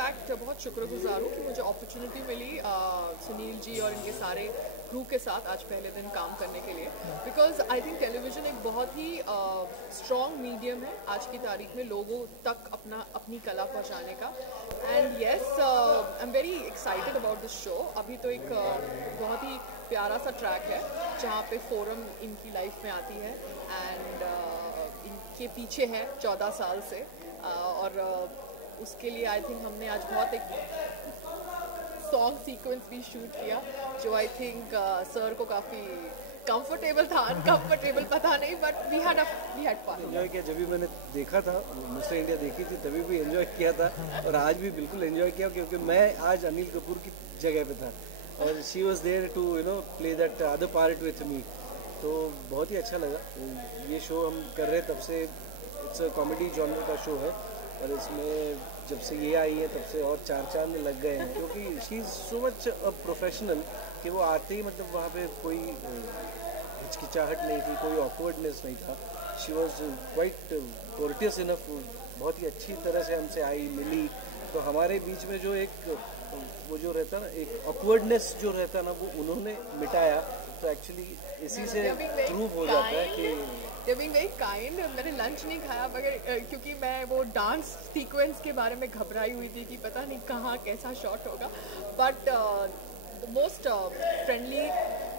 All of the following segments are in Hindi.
इनफैक्ट बहुत शुक्रगुजार हूँ कि मुझे अपॉर्चुनिटी मिली सुनील जी और इनके सारे क्रू के साथ आज पहले दिन काम करने के लिए, बिकॉज आई थिंक टेलीविज़न एक बहुत ही स्ट्रॉन्ग मीडियम है आज की तारीख में लोगों तक अपनी कला पहुँचाने का। And yes, I am very excited about this show. अभी तो एक बहुत ही प्यारा सा ट्रैक है जहाँ पे फोरम इनकी लाइफ में आती है एंड इनके पीछे है 14 साल से और उसके लिए आई थिंक हमने आज बहुत एक सॉन्ग सीक्वेंस भी शूट किया जो आई थिंक सर को काफ़ी कंफर्टेबल था, अनकंफर्टेबल पता नहीं, but we had fun. Enjoy किया। जब भी मैंने देखा था मिस्टर इंडिया देखी थी तभी भी एंजॉय किया था और आज भी बिल्कुल एंजॉय किया क्योंकि मैं आज अनिल कपूर की जगह पे था और she was there to play that other part with me, तो बहुत ही अच्छा लगा। ये शो हम कर रहे तब से, इट्स कॉमेडी जॉनर का शो है और इसमें जब से ये आई है तब से और चार चांद लग गए हैं क्योंकि she is so much a professional कि वो आते ही मतलब वहाँ पे कोई हिचकिचाहट नहीं थी, कोई ऑकवर्डनेस नहीं था। She was quite courteous enough, बहुत ही अच्छी तरह से हमसे आई मिली, तो हमारे बीच में जो एक वो जो रहता ना एक ऑकवर्डनेस जो रहता ना वो उन्होंने मिटाया। तो एक्चुअली इसी से प्रूव हो जाता है कि वेरी काइंड। मैंने लंच नहीं खाया मगर क्योंकि मैं वो डांस सीक्वेंस के बारे में घबराई हुई थी कि पता नहीं कहाँ कैसा शॉट होगा, बट मोस्ट फ्रेंडली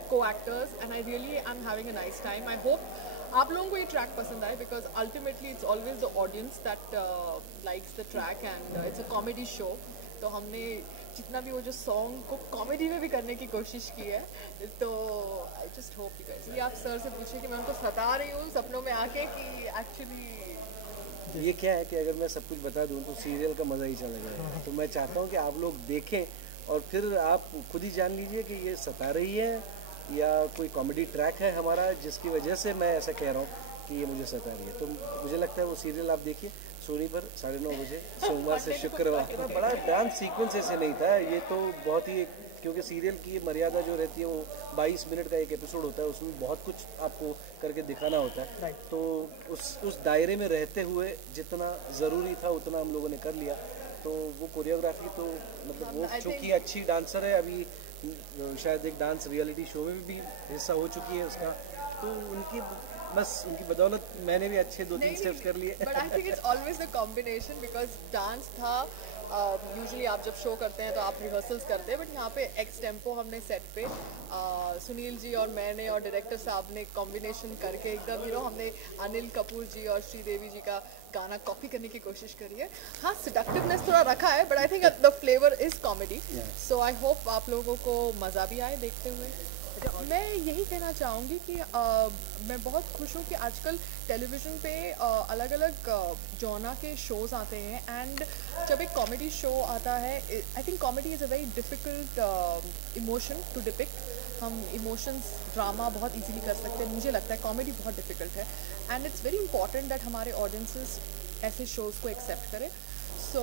को actors and I really I am having a nice time. I hope आप लोगों को ये ट्रैक पसंद आए because ultimately it's always the audience that likes the track and it's a comedy show. तो हमने जितना भी वो जो सॉन्ग को कॉमेडी में भी करने की कोशिश की है, तो I just hope you guys. ये आप सर से पूछिए कि मैं उनको सता रही हूँ सपनों में आके कि एक्चुअली ये क्या है कि अगर मैं सब कुछ बता दूँ तो सीरियल का मज़ा ही चला जाएगा। तो मैं चाहता हूँ कि आप लोग देखें और फिर आप खुद ही जान लीजिए कि ये सता रही है या कोई कॉमेडी ट्रैक है हमारा जिसकी वजह से मैं ऐसा कह रहा हूँ कि ये मुझे सता रही है। तो मुझे लगता है वो सीरियल आप देखिए सोनी पर 9:30 बजे सोमवार से शुक्रवार। बड़ा डांस सीक्वेंस ऐसे नहीं था ये, तो बहुत ही क्योंकि सीरियल की मर्यादा जो रहती है वो 22 मिनट का एक एपिसोड होता है, उसमें बहुत कुछ आपको करके दिखाना होता है। तो उस दायरे में रहते हुए जितना ज़रूरी था उतना हम लोगों ने कर लिया। तो वो कोरियोग्राफी तो मतलब वो चूँकि अच्छी डांसर है, अभी शायद एक डांस रियलिटी शो में भी हिस्सा हो चुकी है उसका, तो उनकी बदौलत मैंने भी अच्छे 2-3 स्टेप्स कर लिए। But I think it's always the combination because dance था यूजुअली आप जब शो करते हैं तो आप रिहर्सल्स करते हैं, बट यहाँ पे एक्स टेम्पो हमने सेट पे सुनील जी और मैंने और डायरेक्टर साहब ने कॉम्बिनेशन करके एकदम हमने अनिल कपूर जी और श्रीदेवी जी का गाना कॉपी करने की कोशिश करी है। हाँ, सेडक्टिवनेस थोड़ा रखा है but I think the flavour is comedy. So I hope आप लोगों को मज़ा भी आए देखते हुए। मैं यही कहना चाहूँगी कि मैं बहुत खुश हूँ कि आजकल टेलीविज़न पे अलग अलग जॉनर के शोज़ आते हैं एंड जब एक कॉमेडी शो आता है, I think comedy is a very difficult emotion to depict. हम इमोशंस ड्रामा बहुत इजीली कर सकते हैं, मुझे लगता है कॉमेडी बहुत डिफ़िकल्ट है and it's very important that हमारे ऑडियंसेस ऐसे शोज़ को एक्सेप्ट करें। सो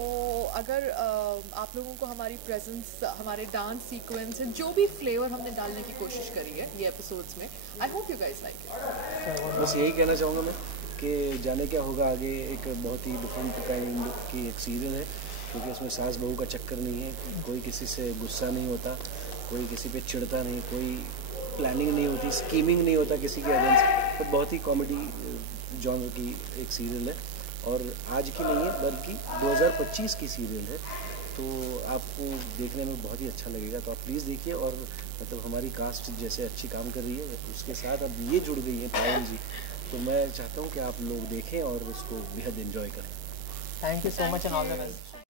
अगर आप लोगों को हमारी प्रेजेंस, हमारे डांस सीक्वेंस, जो भी फ्लेवर हमने डालने की कोशिश करी है ये एपिसोड्स में, I hope you guys like it. बस यही कहना चाहूँगा मैं कि जाने क्या होगा आगे, एक बहुत ही डिफरेंट काइंड की एक सीरियल है क्योंकि उसमें सास बहू का चक्कर नहीं है, कोई किसी से गुस्सा नहीं होता, कोई किसी पे चिढ़ता नहीं, कोई प्लानिंग नहीं होती, स्कीमिंग नहीं होता किसी के अगेंस्ट। तो बहुत ही कॉमेडी जॉनर की एक सीरियल है और आज की नहीं है बल्कि 2025 की सीरियल है, तो आपको देखने में बहुत ही अच्छा लगेगा। तो आप प्लीज़ देखिए और मतलब हमारी कास्ट जैसे अच्छी काम कर रही है उसके साथ अब ये जुड़ गई है पायल जी, तो मैं चाहता हूँ कि आप लोग देखें और उसको बेहद एंजॉय करें। Thank you so much and all the best.